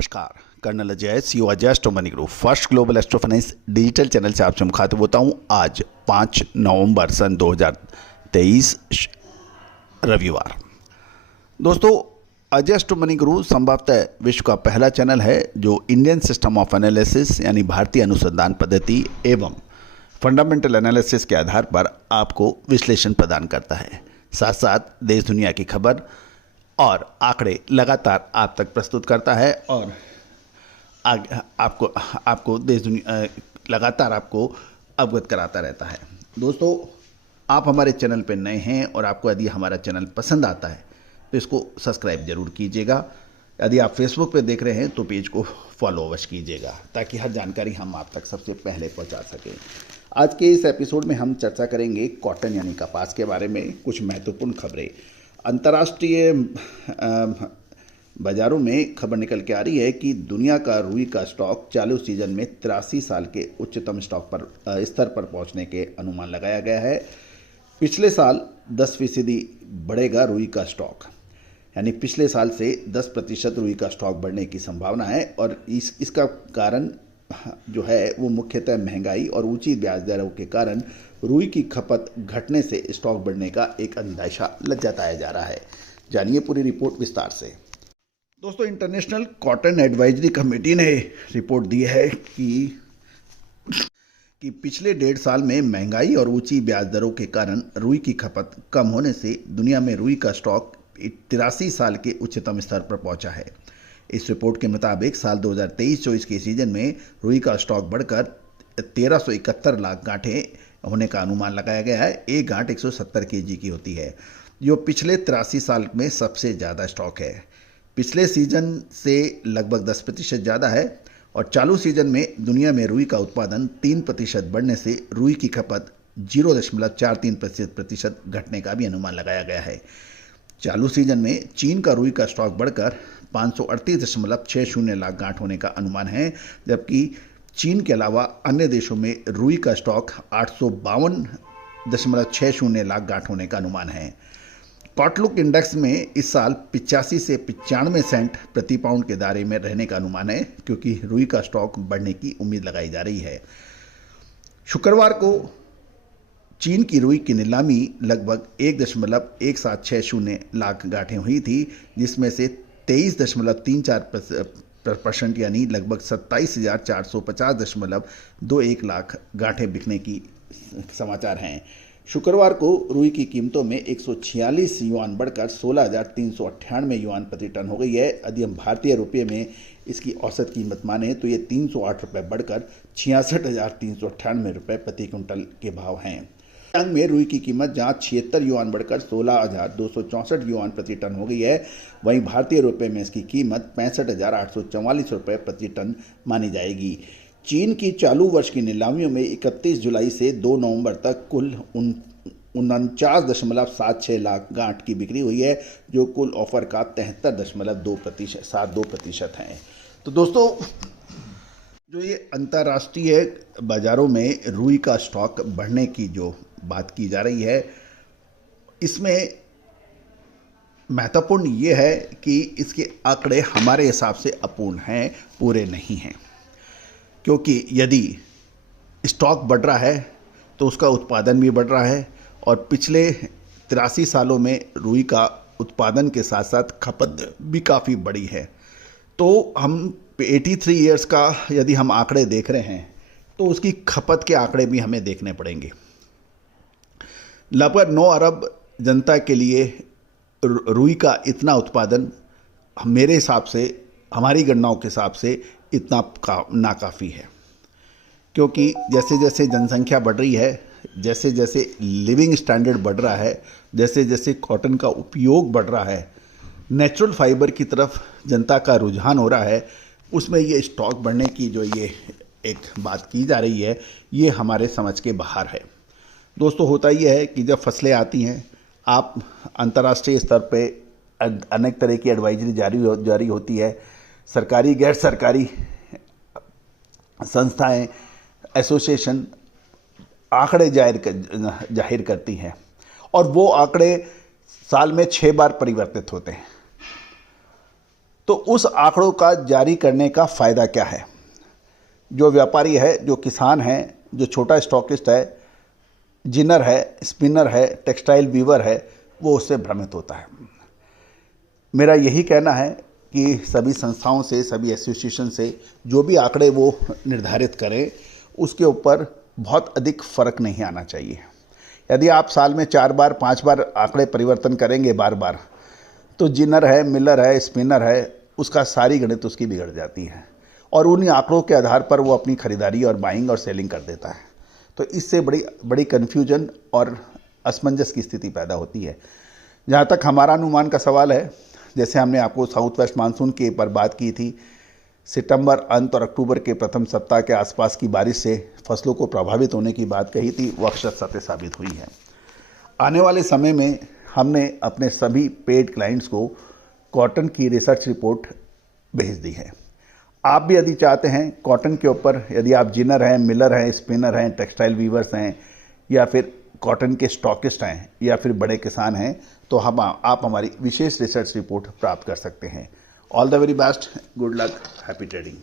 नमस्कार, colonel Ajay CO Ajay Astro Money Group First Global Astro Finance digital channel से आपसे मुखातिब होता हूं। आज 5 नवंबर सन 2023 रविवार। दोस्तों, अजय एस्ट्रो मनी ग्रुप संभवतः विश्व का पहला चैनल है जो इंडियन सिस्टम ऑफ एनालिसिस यानी भारतीय अनुसंधान पद्धति एवं फंडामेंटल एनालिसिस के आधार पर आपको विश्लेषण प्रदान करता है। साथ साथ देश दुनिया की खबर और आंकड़े लगातार आप तक प्रस्तुत करता है और आपको देश दुनिया लगातार आपको अवगत कराता रहता है। दोस्तों, आप हमारे चैनल पर नए हैं और आपको यदि हमारा चैनल पसंद आता है तो इसको सब्सक्राइब जरूर कीजिएगा। यदि आप फेसबुक पर देख रहे हैं तो पेज को फॉलो अवश्य कीजिएगा ताकि हर जानकारी हम आप तक सबसे पहले पहुंचा सकें। आज के इस एपिसोड में हम चर्चा करेंगे कॉटन यानी कपास के बारे में कुछ महत्वपूर्ण खबरें। अंतर्राष्ट्रीय बाजारों में खबर निकल के आ रही है कि दुनिया का रुई का स्टॉक चालू सीजन में 83 साल के उच्चतम स्तर पर पहुंचने के अनुमान लगाया गया है। पिछले साल 10% बढ़ेगा रुई का स्टॉक, यानी पिछले साल से 10% रुई का स्टॉक बढ़ने की संभावना है और इसका कारण जो है वो मुख्यतः महंगाई और ऊंची ब्याज दरों के कारण रुई की खपत घटने से स्टॉक बढ़ने का एक अंदेशा जताया जा रहा है। जानिए पूरी रिपोर्ट विस्तार से। दोस्तों, इंटरनेशनल कॉटन एडवाइजरी कमेटी ने रिपोर्ट दी है कि पिछले 1.5 साल में महंगाई और ऊंची ब्याज दरों के कारण रुई की खपत कम होने से दुनिया में रुई का स्टॉक 83 साल के उच्चतम स्तर पर पहुंचा है। इस रिपोर्ट के मुताबिक साल 2023-24 के सीजन में रुई का स्टॉक बढ़कर 1371 लाख गांठें होने का अनुमान लगाया गया है। एक गांठ 170 केजी की होती है, जो पिछले 83 साल में सबसे ज़्यादा स्टॉक है। पिछले सीजन से लगभग 10% ज़्यादा है और चालू सीजन में दुनिया में रुई का उत्पादन 3% बढ़ने से रुई की खपत 0.43% घटने का भी अनुमान लगाया गया है। चालू सीजन में चीन का रुई का स्टॉक बढ़कर 538.60 लाख गांठ होने का अनुमान है, जबकि चीन के अलावा अन्य देशों में रुई का स्टॉक 852.60 लाख गांठ होने का अनुमान है। कॉटलुक इंडेक्स में इस साल 85 से 95 सेंट प्रति पाउंड के दायरे में रहने का अनुमान है, क्योंकि रुई का स्टॉक बढ़ने की उम्मीद लगाई जा रही है। शुक्रवार को चीन की रुई की नीलामी लगभग 1.1760 लाख गांठें हुई थी, जिसमें से 23.34% यानी लगभग 27,450.21 लाख गांठें बिकने की समाचार हैं। शुक्रवार को रुई की कीमतों में 146 युआन बढ़कर 16,398 युआन प्रति टन हो गई है। यदि हम भारतीय रुपये में इसकी औसत कीमत माने तो ये 308 रुपये बढ़कर 66,398 रुपये प्रति क्विंटल के भाव हैं। अंग में रुई की कीमत जहां 76 युआन बढ़कर 16,264 युआन प्रति टन हो गई है, वहीं भारतीय रुपये में इसकी कीमत 65,844 रुपये प्रति टन मानी जाएगी। चीन की चालू वर्ष की नीलामियों में 31 जुलाई से 2 नवंबर तक कुल 49.76 लाख गांठ की बिक्री हुई है, जो कुल ऑफर का 73.72% है। तो दोस्तों, जो ये अंतर्राष्ट्रीय बाजारों में रुई का स्टॉक बढ़ने की जो बात की जा रही है, इसमें महत्वपूर्ण ये है कि इसके आंकड़े हमारे हिसाब से अपूर्ण हैं, पूरे नहीं हैं, क्योंकि यदि स्टॉक बढ़ रहा है तो उसका उत्पादन भी बढ़ रहा है और पिछले 83 सालों में रुई का उत्पादन के साथ साथ खपत भी काफ़ी बढ़ी है। तो हम 83 ईयर्स का यदि हम आंकड़े देख रहे हैं तो उसकी खपत के आंकड़े भी हमें देखने पड़ेंगे। लगभग 9 अरब जनता के लिए रुई का इतना उत्पादन मेरे हिसाब से, हमारी गणनाओं के हिसाब से इतना नाकाफ़ी है, क्योंकि जैसे जैसे जनसंख्या बढ़ रही है, जैसे जैसे लिविंग स्टैंडर्ड बढ़ रहा है, जैसे जैसे कॉटन का उपयोग बढ़ रहा है, नेचुरल फाइबर की तरफ जनता का रुझान हो रहा है, उसमें ये स्टॉक बढ़ने की जो ये एक बात की जा रही है, ये हमारे समझ के बाहर है। दोस्तों, होता ये है कि जब फसलें आती हैं, आप अंतर्राष्ट्रीय स्तर पे अनेक तरह की एडवाइजरी जारी होती है। सरकारी, गैर सरकारी संस्थाएं, एसोसिएशन आंकड़े जाहिर करती हैं और वो आंकड़े साल में 6 बार परिवर्तित होते हैं। तो उस आंकड़ों का जारी करने का फ़ायदा क्या है? जो व्यापारी है, जो किसान है, जो छोटा स्टॉकिस्ट है, जिनर है, स्पिनर है, टेक्सटाइल वीवर है, वो उससे भ्रमित होता है। मेरा यही कहना है कि सभी संस्थाओं से, सभी एसोसिएशन से जो भी आंकड़े वो निर्धारित करें, उसके ऊपर बहुत अधिक फ़र्क नहीं आना चाहिए। यदि आप साल में 4 बार 5 बार आंकड़े परिवर्तन करेंगे बार बार, तो जिनर है, मिलर है, स्पिनर है, उसका सारी गणित उसकी बिगड़ जाती है और उन आंकड़ों के आधार पर वो अपनी खरीदारी और बाइंग और सेलिंग कर देता है। तो इससे बड़ी कन्फ्यूजन और असमंजस की स्थिति पैदा होती है। जहाँ तक हमारा अनुमान का सवाल है, जैसे हमने आपको साउथ वेस्ट मानसून के पर बात की थी, सितंबर अंत और अक्टूबर के प्रथम सप्ताह के आसपास की बारिश से फसलों को प्रभावित होने की बात कही थी, वो अक्षर सत्य साबित हुई है। आने वाले समय में हमने अपने सभी पेड क्लाइंट्स को कॉटन की रिसर्च रिपोर्ट भेज दी है। आप भी यदि चाहते हैं कॉटन के ऊपर, यदि आप जिनर हैं, मिलर हैं, स्पिनर हैं, टेक्सटाइल वीवर्स हैं, या फिर कॉटन के स्टॉकिस्ट हैं, या फिर बड़े किसान हैं, तो आप हमारी विशेष रिसर्च रिपोर्ट प्राप्त कर सकते हैं। All the very best, good luck, happy trading.